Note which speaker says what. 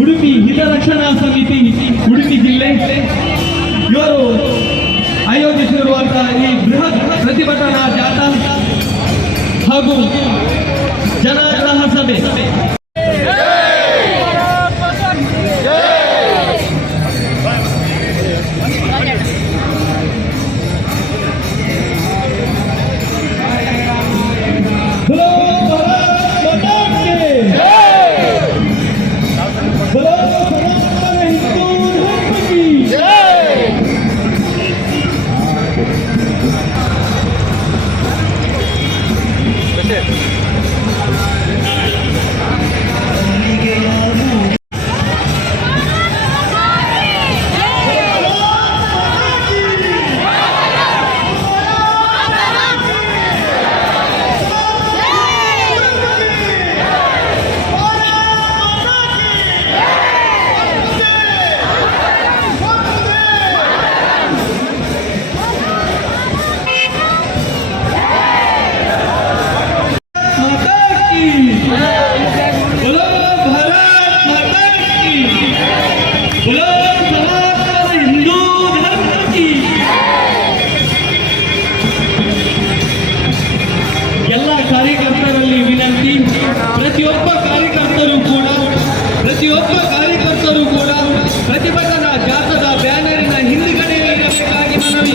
Speaker 1: ಉಡುಪಿ ಹಿತರಕ್ಷಣಾ ಸಮಿತಿ ಉಡುಪಿ ಜಿಲ್ಲೆ. ಇವರು ಆಯೋಜಿಸಿರುವಂತಹ ಈ ಬೃಹತ್ ಪ್ರತಿಭಟನಾ ಜಾಥಾ ಹಾಗೂ ಜನಾಗ್ರಹ ಸಭೆ. ಪ್ರತಿಯೊಬ್ಬ ಕಾರ್ಯಕರ್ತರು ಕೂಡ ಪ್ರತಿಭಟನಾ ಜಾಥಾದ ಬ್ಯಾನರಿನ ಹಿಂದಿಗಡೆ ಇರಬೇಕಾಗಿ ಮನವಿ.